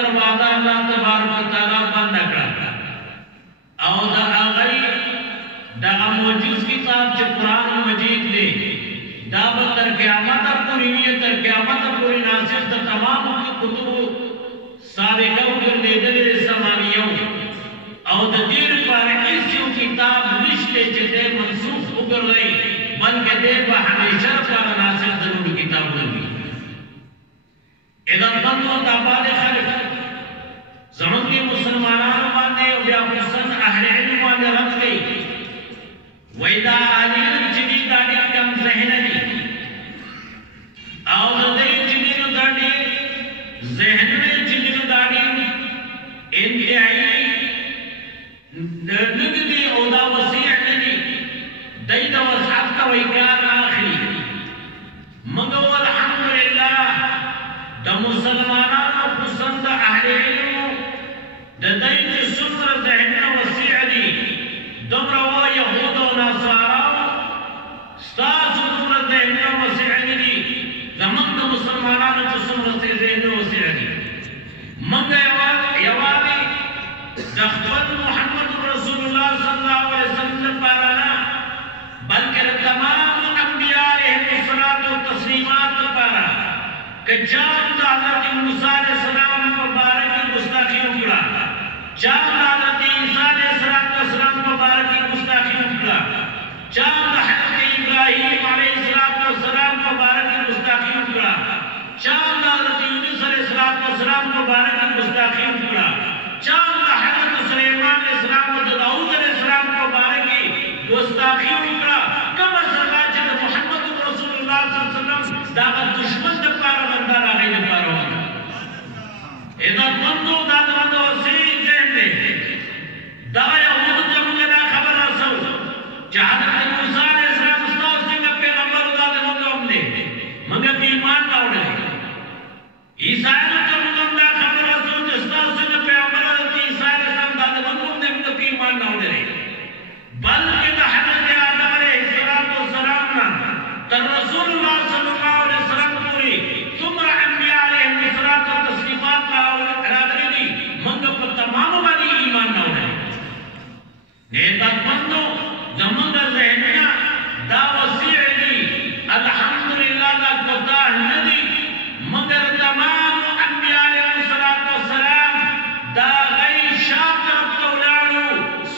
दरवाजा अल्लाह तबारक व तआला बंद करा और दा आगई दा मौजूद किताब जो कुरान मजीद ने दा बतर क़यामत पूरी नियत क़यामत पूरी नासिर दा तमाम कुतुब साबिका के नेदले समानियों और द दीर पर इस किताब निश्चय जदे मनसूख उगर रही बल्कि दे हमेशा का नासिर जरूर किताब होगी इधर बंदो ताबाद खल्क ज़मन के मुसलमानों माने और या मुसन अहले इल्म माने रख गई वैदा आलिम जिनी दाड़ी कम ज़हननी और दे जिनी दाड़ी ज़हन में जिनी दाड़ी इंतहाई नगदी औदा वसीअ नहीं दई द वसात का वैकार आखिरी मगर अल्हम्दुलिल्लाह द मुसलमानों पसंद अहले इल्म द दई सुमर ज़हन वसीअ दी दमरवा यहूद और नसारा सास सुमर ज़हन वसीअ दी ज़मान द मुसलमानों सुमर ज़हन वसीअ दी मगर यवानी दख्वन मोहम्मद रसूलुल्लाह सल्लल्लाहु अलैहि वसल्लम पाराना बल्कि तमाम अंबिया अलैहिस्सलातु तस्लीमात पारा कि चांद हज़रत मूसा अलैहिस्सलाम मुबारक की गुस्ताखी उकड़ा चांद हज़रत ईसा अलैहिस्सलाम मुबारक की गुस्ताखी उकड़ा चांद हज़रत इब्राहीम अलैहिस्सलाम मुबारक की गुस्ताखी उकड़ा चांद हज़रत यूनुस अलैहिस्सलाम मुबारक की गुस्ताखी उकड़ा चांद हज़रत सुलेमान अलैहिस्सलाम और दाऊद अलैहिस्सलाम मुबारक की गुस्ताखी उकड़ा कमर सरकार जब मोहम्मद रसूलुल्लाह सल्लल्लाहु अलैहि वसल्लम दावत दुश्मन द पार बंदा लागे द पार हो इधर बंदो दादवादो से जेंदे दवा यहूद जब मुझे खबर रसो जहादत मूसा अलैहिस्सलाम उस्ताद से पैगंबर दाद हमने मगर ईमान ना उड़े ईसा जब मुझे खबर रसो उस्ताद से पैगंबर ईसा अलैहिस्सलाम दाद हमने ईमान ना उड़े बल्कि हज़रत आदम अलैहिस्सलाम ना तर रसूलुल्लाह सल्लल्लाहु अलैहि वसल्लम पूरी तुमरा अंबिया अलैहिस्सलाम का तस्लीमात का इरादा दी मंगो पर तमाम वाली ईमान ना उड़े नेता बंदो जमंगा ज़हनिया दा वसीअ दी अल्हम्दुलिल्लाह दा खुदा नदी मगर तमाम अंबिया अलैहिस्सलाम दा गई शाम तरफ तौलानु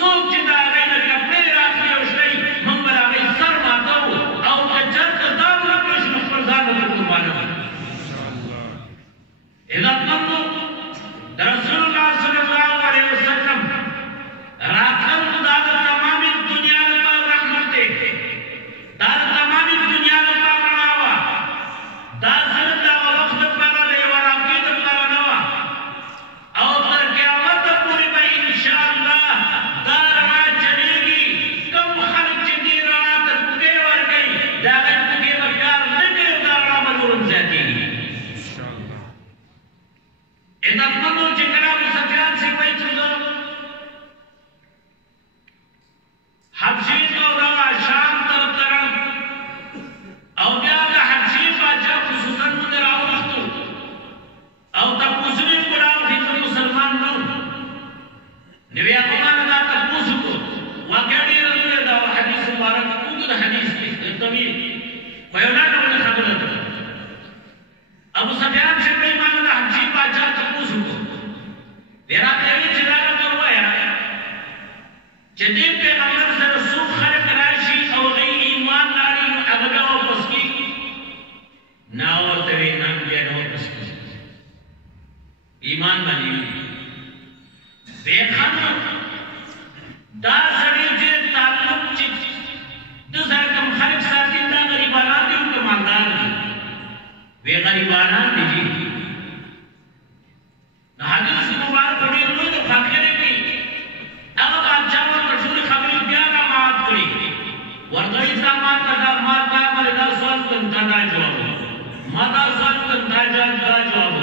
सोच दा गई न कपड़े राखी उशई मंगला गई सर मातो और कजर दाम रबिश मुफरजान कुर्बान इंशाअल्लाह इधर बंदो रसूलुल्लाह सल्लल्लाहु अलैहि वसल्लम राखल खुदा तमाम दुनिया पर रहमत दे दार तमाम दुनिया पर बनावा दार सरदा वक्त पर ले वराकीद पर नवा और पर क़यामत पूरी में इंशाअल्लाह दार मा चलेगी कम खल्क जिंदी रात के वर गई जागे के बकार निकले दारा मजूरन जाती इंशाअल्लाह इधर बंदो जिकरा मुसफियान से कोई चुनो हबशी का उदावा शाम तरफ तरम और क्या हबशी बादशाह खुसूसन मुझे राव वस्तु और तब मुस्लिम गुलाम थी तो मुसलमान नो निव्याकुमान दा तब मुसको वाक़ई रसूल दा हदीस मुबारक कुछ हदीस है तमीम बयाना ने खबर है अबू सुफियान से कोई मामला हबशी बादशाह तब मुसको तेरा तेरी चिराग तो हुआ यार जदीद पैगंबर से रसूल खलक राशि और गई ईमान नारी अगला और बसकी ना और तेरे नाम दिया ना और बसकी ईमान बनी देखा ना दासरी जे ताल्लुक चित दूसरा कम खलक साथी दा गरीबाना दी उनके मानदार दी वे गरीबाना दी जी हदीस मुबारक बड़ी रोज फाखरे की अब बादशाह और रसूल खबरी प्यारा मात करी वर्दई सा माता मरदा सवाल कंधा जवाब माता सवाल कंधा जवाब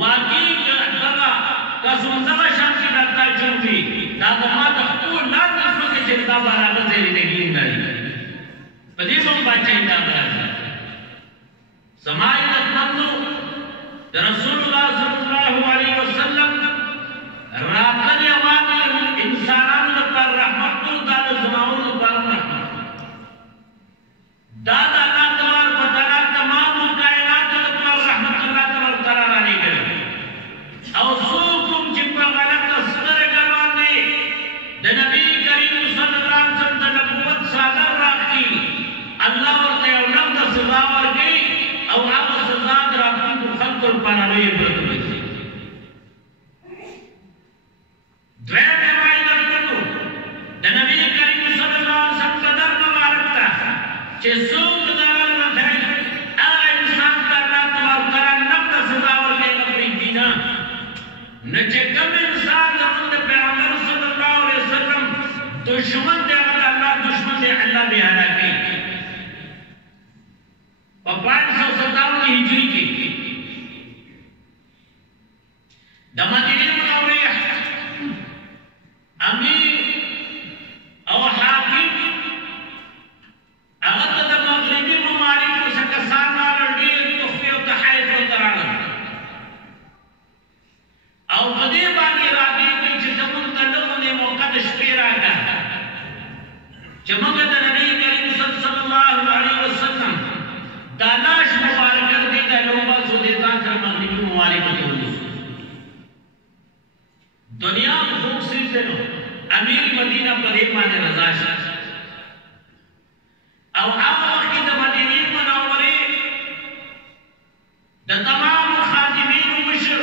वाकई का कसुंदर शांति करता चुनती दादमा तू ना तस्म के चिंता बारा का तेरी देगी नहीं पदीबों बादशाह इंदा समाज तत्मंदो रसूलुल्लाह सल्लल्लाहु अलैहि वसल्लम दादा अल्लाह तबारक व तआला तमाम कायनात पर रहमतुल्लाह तबारक तआला ने करे और सुकुम जिन पर गलत असर करवाने द नबी करीम सल्लल्लाहु अलैहि वसल्लम द नबुवत सादर राखी अल्लाह और तयौलम द सजा वर गई और अब सजा राखी को खल्कुल पनावे बरकत द्वैत कमाई करतो द नबी करीम सल्लल्लाहु अलैहि वसल्लम कदर मुबारक था che सुख दरल न थे आ इंसान का अल्लाह तबारक तआला नफ्स सजा वर के अपनी दीना न che कम इंसान रसूल पैगंबर सल्लल्लाहु अलैहि वसल्लम दुश्मन दे अल्लाह दुश्मन दे अल्लाह भी हलाकी और 557 की हिजरी की द मदीना मुनव्वरा अमीर और हाकिम अगत द मगरिबी ममालिक को सकसान वाला डी तुखफी और तहाइफ और तराना और बदे बानी रागी की जितमुन तल्लुम ने मुक़द्दस पेरा का चमक द नबी करीम सल्लल्लाहु अलैहि वसल्लम दानाश मुबारक कर दी द लोबा सुदेतान कर मगरिबी ममालिक को दुनिया भूख से नो अमीर मदीना पर एक माने रजाश और अब वक्त द मदीने मुनव्वरे द तमाम खादिमीन मुशर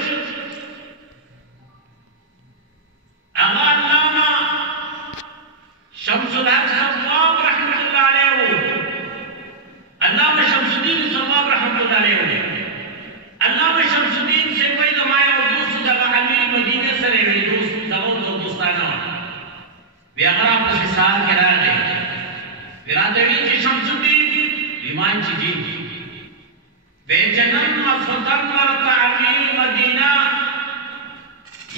अगा अल्लामा शम्सुल हक सवाब रहमतुल्लाह अलैहि अल्लामा शम्सुद्दीन सवाब रहमतुल्लाह अलैहि अल्लामा शम्सुद्दीन से कोई जमाया दोस्त जगह अमीर मदीने से रहे दोस्त दो दोस्ताना वे अगर आपको साल करा दे विरादवी की शम्सुद्दीन विमान जी वे जन्म मसदम करता अमीर मदीना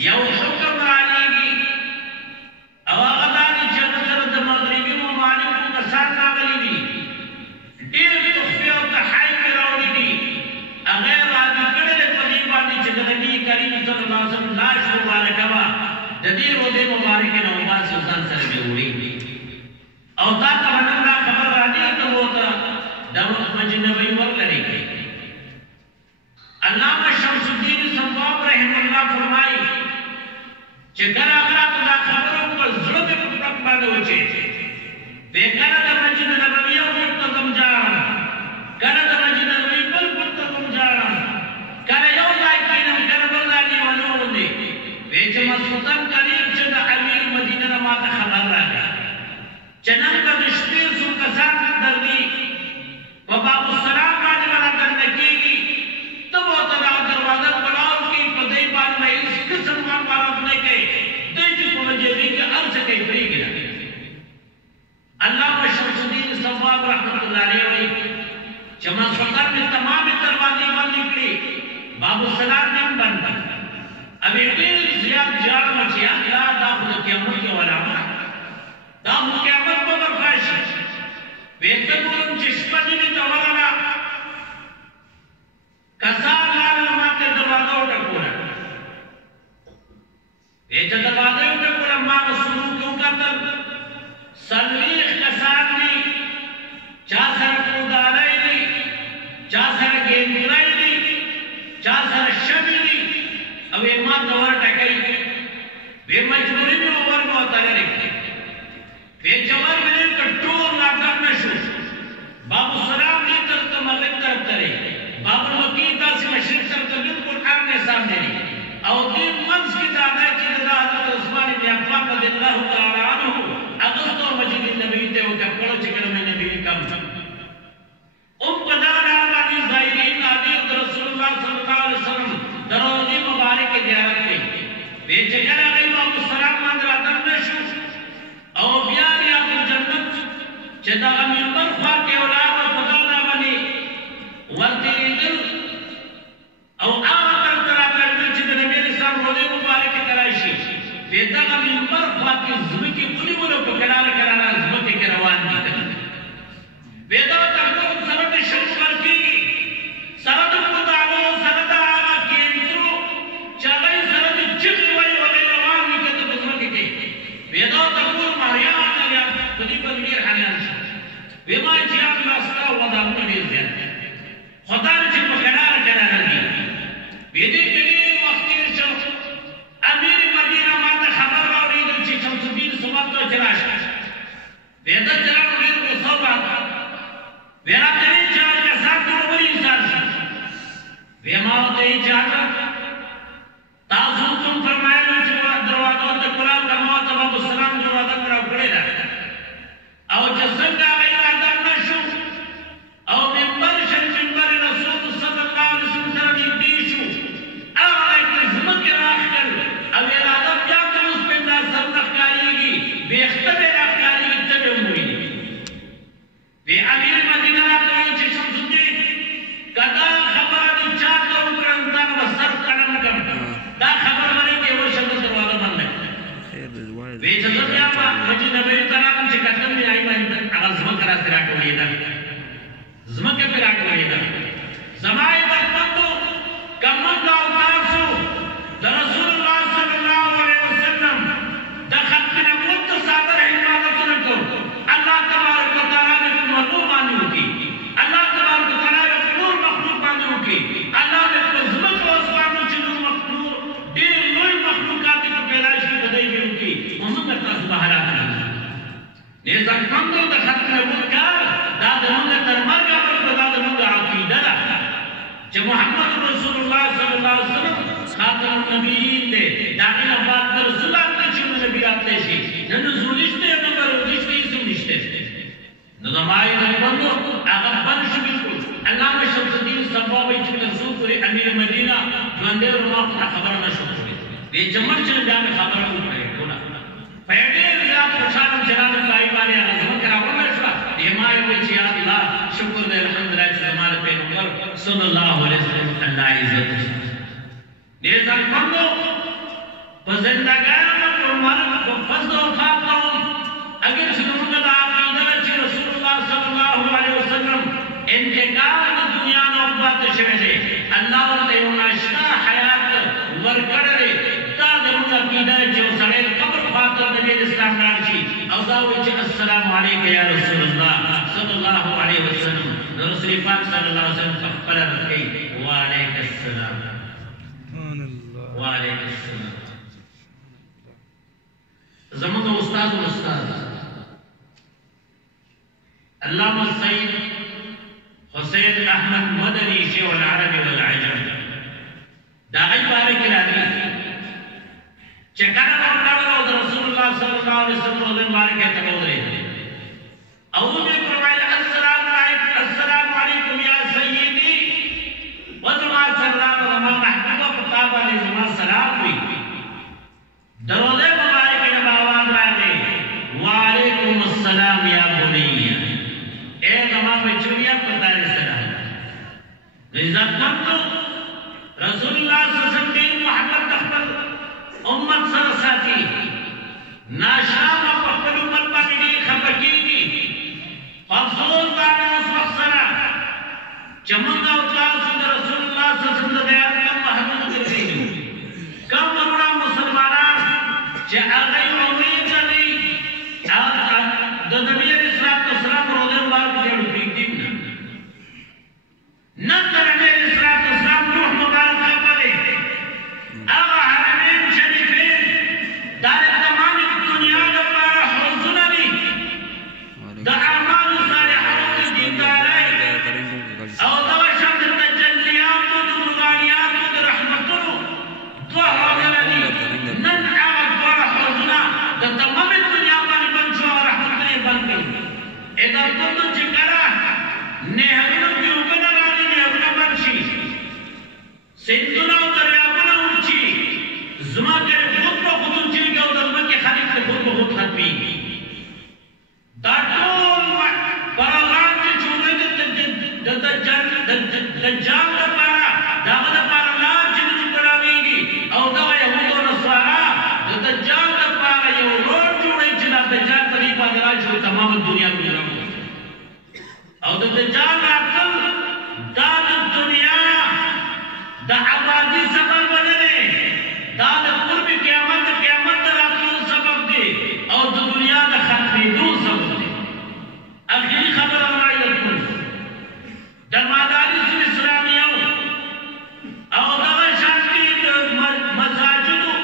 यौ हुक्म आलेगी अवागदानी जगत मगरिबी ममालिक का साथ नागली दी डेढ़ तुखफे और तहाई में रौड़ी दी अगर आदि कड़े तलीबा दी जगत नबी करीम सल्लल्लाहु अलैहि वसल्लम लाश मुबारक हवा जदीर रोदे मुबारक के नौबार सुल्तान सर में उड़ी और ता तमन्ना खबर राजी तो वो था दम मस्जिद नबवी पर लड़ी गई अल्लामा शम्सुद्दीन सवाब रहमतुल्लाह फरमाई चेकर अगर खुदा खबरों को जुल्म पे पकड़ होचे बेकार द मस्जिद नबवी और मुंतजम जाना कर द मस्जिद नबवी पर मुंतजम जाना कर यो लाइक इन करबला नी वनो बंदे वेच मसुतन करीब च अमीर मदीना नमा खबर रहा चनम का रिश्ते सु कसान दर्दी व बाबू सलाम बाज वाला करने की तब वो तदा दरवाजा बुलाओ की पदई बात में इस किस्म का मारत नहीं के तेज पहुंचेगी कि अर्ज के फ्री गिरा अल्लाह शम्सुद्दीन सवाब रहमतुल्लाह अलैहि जमा सुल्तान में तमाम दरवाजे बंद निकली बाबू सलाम ने बंद अब इतनी ज्यादा जान मचिया ला दाखिल क़यामत के वाला दाम क़यामत को बर्दाश्त वेतन जिस्मनी ने तवरना कसार लाल माते दरवाजा उठकोरा वेच दरवाजा उठकोरा मां सुरू क्यों करदर सलीख कसार ने चासर कुदालाई ने चासर गेंदराई ने चासर शबीली अब मां दवर टकई वे मजबूरी में ओवर में उतारे रखे वे जवान में कट्टोर नाकर नशो बाबू सलाम की तरफ मगरिब तरफ करे बाबू मकीदा से मशरिक तरफ बिल्कुल आमने सामने नहीं और दिन मंस की दादा की दादा हजरत उस्मान इब्न अफ़्फ़ान रज़ियल्लाहु तआला अन्हु अगस्तो मस्जिद नबी ते उठा कड़ो चिकन में नबी कम पदाना वाली ज़ाहिरीन आदि रसूलुल्लाह सल्लल्लाहु अलैहि वसल्लम दरोजी मुबारक की ज़ियारत की वे जगह गई बाबू सलाम मंदर दरनशु और प्यार या जन्नत चदा मिंबर फाके औलाद पदाना वाली वर्ती दिल और आकर तरह कर मस्जिद नबी साहब रोज़े मुबारक की कराइशी वेदा का मिंबर फाके ज़मी की बुली बुलो को कराना ज़मी के रवान की वेदा तक सरद शुक्र की सरद खुदालो सरद आगा की इंद्रो चागई सरद चित वही वगैरह वानी के तो बुजुर्ग के वेदा तक मारिया या बड़ी बड़ी हानियां خدا چې په قرار لګي دې کې وخت شو امیر مدینه ماته خبر راوړي چې شمس الدین سمات ته چراشه वेदा चला वीर को सोबा वेरा तेरी चार के साथ बड़ी इंसान वेमाओ तेरी चार ताज़ुम तुम फरमाए लो जो दरवाज़ों ते कुरान का मौत अबू सलाम जो वादा करा पड़े ना और जसन का गैर अदब नशु और मिंबर रसूल सल्लल्लाहु अलैहि वसल्लम की दीशु और एक ज़िम्मत के राखकर अब ये अदब क्या तो उस पे ना सरनख करेगी बेख्तबे वे अमीर मदीना रातों से शमसुद्दीन कदा खबर दी चार तो उकरंता न सर कलम कम दा खबर मरे के वो शब्द दरवाजा बंद है वे जब या मुझे नबी तराम से कदम में आई मैं आवाज में करा सिरा को लेदा जमा के फिरा को लेदा जमाए बंदो कम का उतासु रसूलुल्लाह सल्लल्लाहु अलैहि वसल्लम दखल में मुद्द सादर इबादत को अल्लाह तबारक व तआला अल्लाह तबारक व तआला नूर मखलूक बांधो की अल्लाह ने ज़िम्मत और आसमानों से नूर मखलूक दे नूर मखलूकात की पैदाइश की बधाई की उनकी मोहम्मद का सुबहाना ने ज़खमंदो द खत्म मुनकर दाद मुंगा तरमर का पर दाद मुंगा अकीदा जब मोहम्मद रसूलुल्लाह सल्लल्लाहु अलैहि वसल्लम खातमुन नबीयीन दे दाखिल अब्बास रसूलुल्लाह के चुन नबियात ले सी न नुज़ुलिस्ते न बरुदिस्ते इसुनिस्ते नज़माई बंदो अगर बन बिल्कुल अल्लाह में शमसुद्दीन सबाब रसूल पूरे अमीर मदीना जो अंदर माफ खबर न शुरू ये जमन चल जाने खबर को पड़े बोला पहले रियाद खुशाल जनाब भाई वाले आजम करा बोला शुरू हिमायत में या अल्लाह शुक्र दे अल्हम्दुलिल्लाह जमाल पैगंबर सल्लल्लाहु अलैहि वसल्लम अल्लाह इज्जत ये सब बंदो जिंदगान को मर्द को फज़ और खातों अगर सुनूंगा सल्लल्लाहु अलैहि वसल्लम इंतकाल दुनिया में उम्मत शहरे अल्लाह ने उनाशा हयात वर्कडरे ताद मुंगा कीदा जो सड़े कब्र फातर नबी इस्लाम नाची अज़ाव अस्सलाम अलैका या रसूलुल्लाह सल्लल्लाहु अलैहि वसल्लम रसूल पाक सल्लल्लाहु अलैहि वसल्लम पर रखी व अलैकुम अस्सलाम सुभान अल्लाह व अलैकुम अस्सलाम जमाना उस्ताद अल्लामा सईद हुसैन अहमद मदनी शेख अल-अरब वल अजम दाई बारिक रानी चकरा मारना रसूलुल्लाह सल्लल्लाहु अलैहि वसल्लम ने बारिक के तबोदरे और ने फरमाया अस्सलाम अलैकुम या सय्यदी व जमा सल्लल्लाहु अलैहि महबूबा फताबा ने जमा सलाम भी दरोदे मुबारक के आवाज आए व अलैकुम अस्सलाम या बुनिया ए नमाज में चुनिया पता है सलाम इज्जत मंदो रसूलुल्लाह सल्लल्लाहु अलैहि वसल्लम मोहम्मद तखबल उम्मत सरसाती नाशाम पखलू मलबनी खबकीगी अफसोस दाना उस वक्त सरा चमंगा उतार सुन रसूलुल्लाह सल्लल्लाहु अलैहि वसल्लम दया कम महमूद करती कम बड़ा मुसलमान जे आगई उम्मीद नहीं द नबी अलैहिस्सलाम रोज़े मुबारक के प्रीतिम न करने अलैहिस्सलाम रूह मुबारक का पले आगा हरमैन शरीफेन दार तमाम दुनिया का पारा हुज़्न भी द अमाल सालिहात की दीदार और दवशत तजल्लियात व रुबानियात व रहमतुन ظهر الذي ननअ पारा हुज़्न द तमाम दुनिया पर बंशो रहमत बन इधर तो चिकरा नेहरू की उपना रानी नेहरू बंशी सिंधुना दरियाबना उची जुमा के खुद को खुद उची के उधर के खालिद के खुद को खुद खत्मी दाटोल परागान के चूमे के दज्जाल का पारा दावत पारा लाल जिन करावेगी और दवा यहूद और नसवारा दज्जाल का पारा ये रोड जोड़े जिना दज्जाल तरीका दराज जो तमाम दुनिया में और दज्जाल अकल दाद दुनिया द आबादी सबब बने दाद पूर्व क़यामत रातों सबब दे और दुनिया द खत्मी दो सबब दे आखिरी खबर हमारी रखो दरमादारी इस्लामियों और दवा शांति मसाजिदों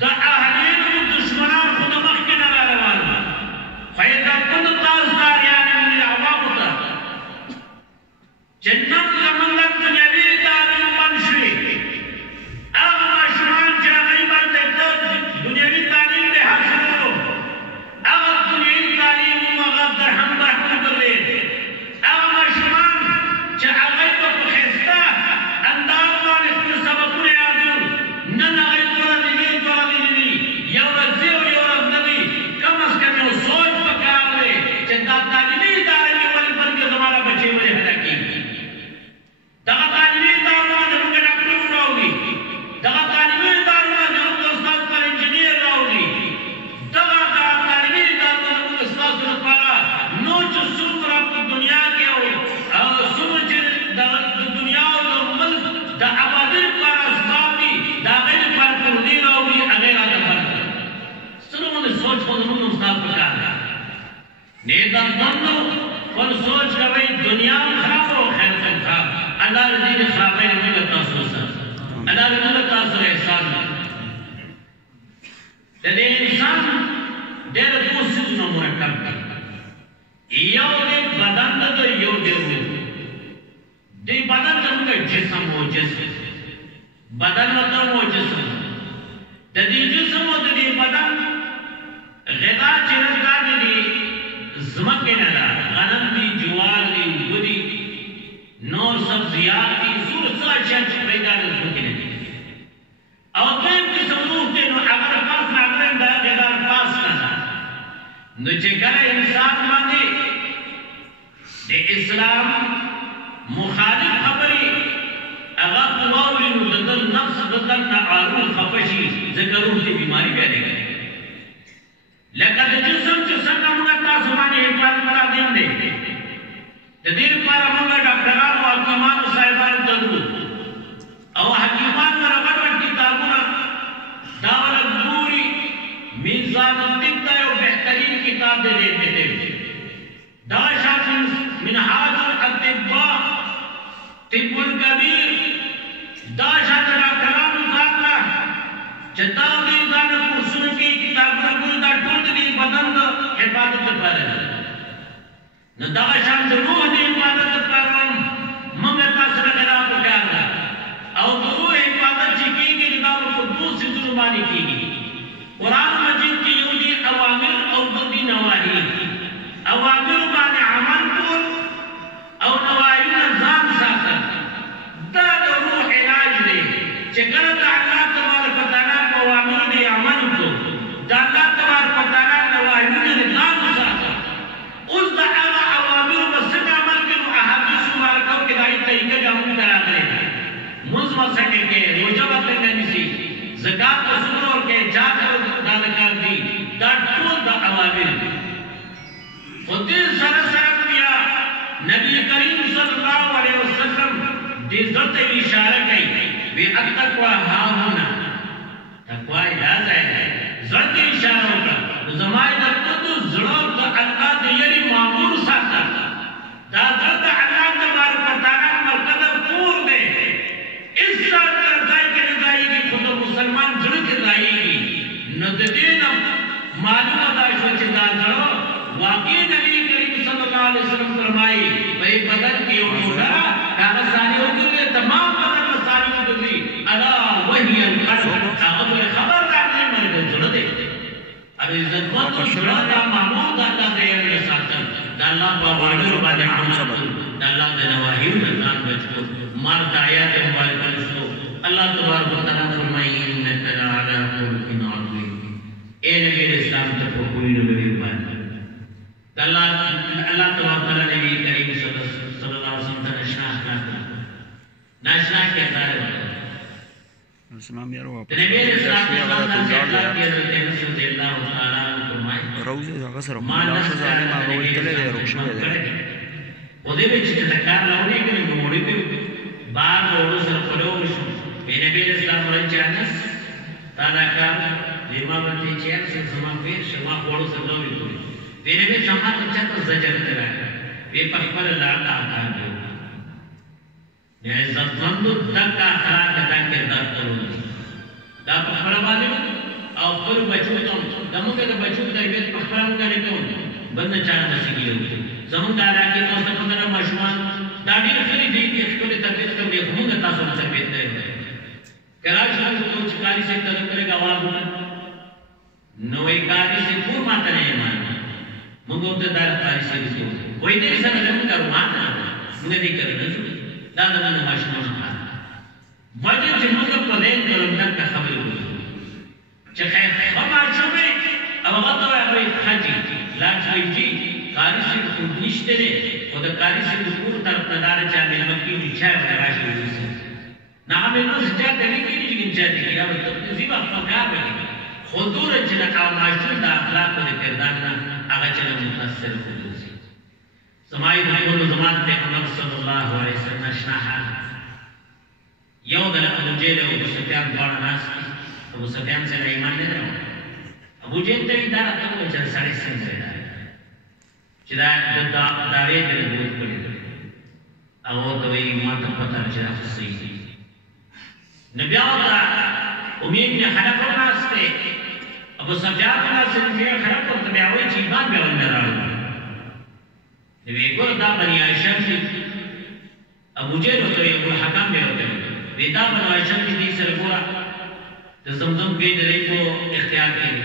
द अहलीन दुश्मनान खुद मख्य न रवाना फायदा कुल ताज़दार यानी मिल आवाम उता जन्नत ज़मंदर दुनियावी दारुल मंशवी अब मशरूम जागरी बंदे तो दुनियावी तालीम में हासिल हो अब दुनियावी तालीम मगर दरहम बरहम कर ले अब मशरूम जागरी को पखेस्ता अंदाज़ वाले इसमें सबक ने आदू न नागरी द्वारा दिनी यौरत से और यौरत नबी कम अज़ कम वो सोच पकार ले चंदा तालीमी दारे में वाली बन के ज़माना बचे हुए हलाकी दगा तालीमी दारों में जब उनके डॉक्टर उड़ाओगी दगा तालीमी दारों में जब उनके उस्ताद पर इंजीनियर रहोगी दगा तालीमी दारों में जब उनके उस्ताद सुनत पारा नोच सुपर आपको दुनिया के हो सुपर चिर दुनिया और मुल्क द आबादी पर अस्बाबी दागल पर पुरनी रहोगी अगर आता पर सुनो मुझे सोच को तुम उस्ताद पकार नेता दोनों पर सोच का भाई दुनिया खराब हो खैर तुम खराब अल्लाह रज़ी खराब है मुझे तासुस अल्लाह रज़ी तासुस एहसान तेरे इंसान तेरे दोस्त न मुरक्कब यो दे बदन तो यो दे दे बदन तो उनका जिस्म हो जिस्म बदन मतलब वो जिस्म तेरी जिस्म हो तेरी बदन ग़िज़ा चिरंदा दी ज़मके नला गनम दी जुवार दी बुदी नौर सब्जियात की सूर साशंच पैदा ज़मके नला और कहीं की समूह के नो अगर पास ना करें दागेदार पास ना नुचे करे इंसान माने दे इस्लाम मुखालिफ खबरी अगर तुवावली नुदल नफ्स दल ना आरूल खफशी ज़करूह की बीमारी पैदा करे लेकिन जिस्म का मुझे तासुमानी हिफाज़त वाला दिन दे तदीर पर मुझे डॉक्टरान और हकीमान साहिबान जरूर और हकीमान में रगड़ किताबुना दावल पूरी मीज़ान तिब्बा और बेहतरीन किताब दे देते थे दाशात मिनहाजुल अतिब्बा तिब्बुल कबीर दाशात डॉक्टरान उतारना चतावदी दान कुर्सुन की किताब में कोई दा टूट दी बदन द इबादत पर न दावा शान रूह दी इबादत पर मंगे पास रखना तो क्या था और रूह इबादत की किताब को दूसरी जुर्मानी की कुरान मजीद की यूदी अवामिर और बदी नवाही अवामिर माने अमल को और नवाही नजाम साथ दा रूह इलाज दे चकर अल्लाह तबारक व तआला को अवामिर दे अमल को अल्लाह तबारक व तआला नवाही ने निजाम साथ उस दा अवामिर बस अमल के अहादीस मुबारक के दाई तरीके का अमल करा करे मुझ सके के रोजा वक्त में निसी ज़कात को सुनो और के जाकर दान कर दी दा टूल दा अवामिर खुद सरसरत किया नबी करीम सल्लल्लाहु अलैहि वसल्लम दिज़त इशारा की वे अत्तक़वा हाहुना तक़वा इलाज है ज़त इशारा होगा ज़माए दत्त तो ज़रूर तो अल्लाह दे यरी मामूर साथा दा दत्त अल्लाह तबारक व तआला मर्तबा पूर दे इस साथ रज़ाई के रज़ाई की खुद मुसलमान जुड़ के रज़ाई की नददीन मालूम दाइश चिंता करो वाकई नबी करीम सल्लल्लाहु अलैहि वसल्लम फरमाई भाई बदन की उठा कागज सारी होगी तमाम बदन सारी होगी अला वही अलकल्ब अब खबरदार नहीं मर गए सुन दे अब इज्जत को तो सुना दा महमूद अल्लाह दे ये साथन अल्लाह बाबानो बादे हम सब अल्लाह दे नवाही नजान बचको मार आयत मुबारक सुनो अल्लाह तबारक व तआला फरमाई इन्नका लअला खुलुकिन अज़ीम ए नबी इस्लाम तो कोई नबी बात अल्लाह तबारक व तआला नबी करीम सल्लल्लाहु अलैहि वसल्लम नाशना के दायरे में इस्लाम यारो आप नबी इस्लाम के अल्लाह के रसूल अल्लाह तआला फरमाई रोज़े जगह माला जाने मा रोज़ तले दे रोशे दे ओदे विच तकार लाउने के मोड़ी पे बाग और सर परोश नबी इस्लाम रे चानस ताला का लिमावती चेन से समा पे शमा कोड़ो सदो भी नबी समाज अच्छा तो जजर करा वे पर लाता था عزتمند دک اخلاق دک کردار تلول دا په خپل باندې او خپل بچو ته دموږ د بچو تربیت په خپل موږ نه کوو بند چانه مسیږي زمونږ علاقې تاسو په دغه ماشومان دا ډېر خلک دي چې خپل تربیت کوي موږ تاسو ته تربیت کوي کراچي کو چکاری سے تر کرے گا आवाज نوې کاری سے پور ماته نه مان موږ ته دا کاری سے دي وای دې سره موږ کارو مان نه دي کړی دا د ماشومان باندې چې موږ په دې ډول دا خبرې وکړو چې خیر ما شومې او هغه ته وایي حاجی لا شوي کاری سے نشته نه او دا کاری سے پور تر تدار چا ملمکی دي چې راشي نه مې نو ځکه دې کې چې ځکه چې یا په زیبا فکر وکړي حضور چې د ماشوم د اخلاق او کردار نه هغه چې متاثر کړي سمای د ټول زمان پیغمبر صلی الله علیه وسلم شناحه یو د ابو جهل او ابو سفیان باندې ناس ابو سفیان سره ایمان نه درو ابو جهل ته دا راته چې سړی څنګه دی چې دا داوی د وګړي کړی او ته یې ما ته پته چې تاسو نبی الله امید نے حلف ورناستے ابو سفیان نے سنجے حلف ورته بیاوي چې ایمان به ولرالو نبی ګور دا بنی عائشہ کی ابو جهل ته ابو حکم به وته ودا بنی عائشہ کی دې سره ګورا د زمزم کې درې کو اختیار کړي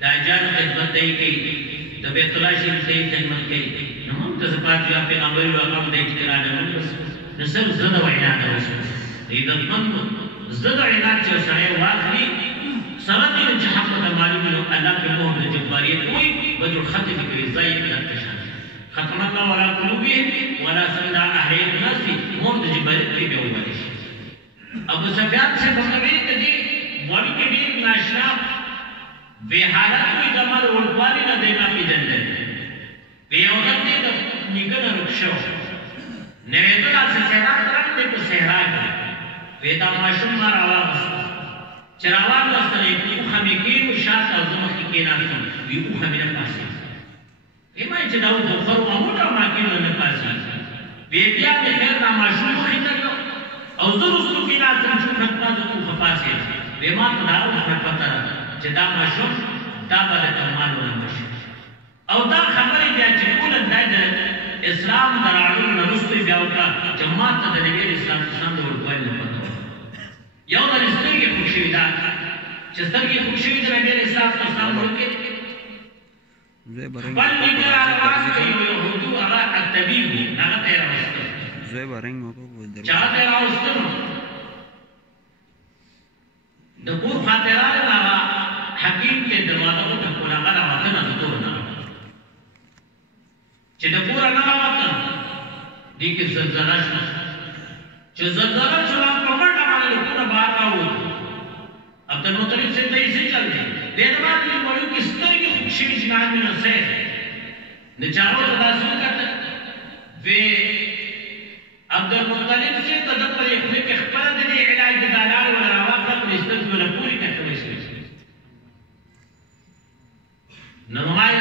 دا جان خدمت دی کې د بیت الله شریف ته خدمت کوي نو موږ ته پاتې پیغمبر وکم دې چې راځي نو سر زده وینا ده عزتمند زده علاج چې سره واخلي سره دې چې حق د معلوم له الله په کوم د جباریت وي وجه ختم کوي ځای کې تشان ختم الله ولا قلوبهم ولا سمع اهل الناس مور د جباریت کې به وایي ابو سفیان سے بغوی کدي وړي کې ډیر ناشنا به حالت کوئی جمال وروالی نه دینا پیدل وی او دې د نګره رخصو نوې ته تاسو څنګه ترته په صحرا کې ودا ماشوم ما راوځ چراوان واستلې په خمې کې او شاته زمو کې نه راځي یو خمې نه پاسه ایمه چې دا و خو موټر ما کې نه پاسه بیا په خیر دا ماشوم خو کېږي او زرستو کې نه څنګه خدمت کو خپاسه به ما ته دا پته چې دا ماشوم دا به کمال ونشي او دا خبرې بیا چې کول د اسلام درالو نرسته بیا وکړه جماعت د نبی اسلام څخه ورکوي نه پته یو د سترګې خوشي ده چې سترګې خوشي ده نبی اسلام څخه ورکوي زه برنګ بل دې راوځي یو هدو هغه الطبيب هغه ته راوځي زه برنګ مو کو در چا ته راوځي د پور خاطرانه هغه حکیم کې دروازه ته کولا غلا وته نه ټول چې د پورا نه راوته دي کې زلزلہ شو چې زلزلہ شو په منډه باندې پورا بار راو عبد المطلب سے ته یې چل دی دغه باندې وایو چې سترګې خوشي جنان نه سه نه چارو تاسو کته وی عبد المطلب سے تدبر یې کې خبره د علاج د دلال ولا راوته په استدلال ولا پوری کته وشي نمای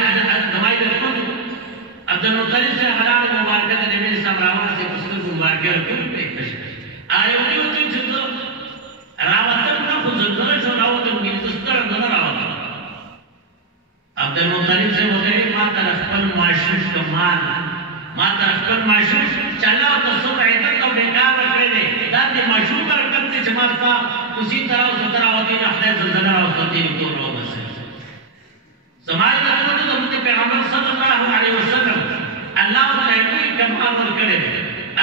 عبد المطلب سے حلال مبارکہ نے نبی صلی اللہ علیہ وسلم سے پسند مبارکہ رکھوں پہ کش آئے ہوئی ہوتی جزو راوتن نہ خزندر جو راوتن کی دستر نہ راوتن عبد المطلب سے ہوتے ہیں ما ترخبل معشوش کمال ما ترخبل معشوش چلا تو صبح عیدت تو بیکار رکھے دے داتی معشوش پر کرتے جماعتا اسی طرح اس طرح ہوتی نحنے زلزلہ ہوتی نکور رو بس سماج دعوت تو ہم نے پیغمبر صلی اللہ علیہ وسلم اللہ تعالی کمال کرے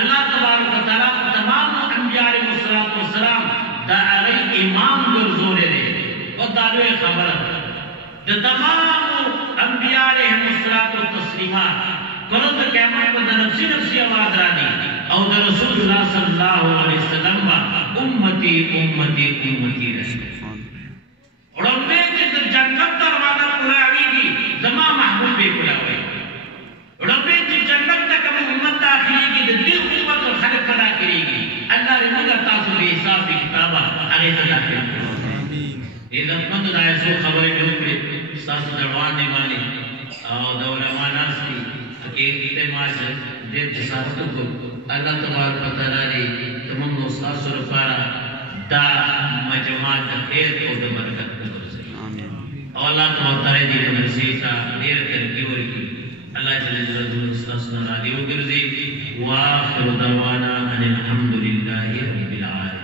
اللہ تبارک و تعالی تمام انبیاء علیہ السلام دا علی امام ګرځولې دي او دا له خبره د تمام انبیاء علیہ التسلیمات کله د قیامت په نفسي आवाज راځي او د رسول الله صلی الله علیه وسلم امتی امتی امتی رسول اورمه چې د جنت دروازه پوراويږي زما محبوب به پوراوي اورمه چې جنت ته کوم امت داخليږي د دې خدمت خلق پیدا کړيږي الله دې موږ تاسو به حساب کتابه هغه ته داخل امين اذا مند راځو خبرې وکړي تاسو روان دي مالي او د علماء ناس کې ته ما دې جسارت کو الله تبارک وتعالى دې تمام استاد سره لپاره دا مجمع د خیر او د برکت وګرځي آمين او الله تبارک وتعالى دې مرسي تا ډېر ترقی ورکړي الله جل جلاله استاد سره راضي وګرځي واخر دعوانا ان الحمد لله رب العالمين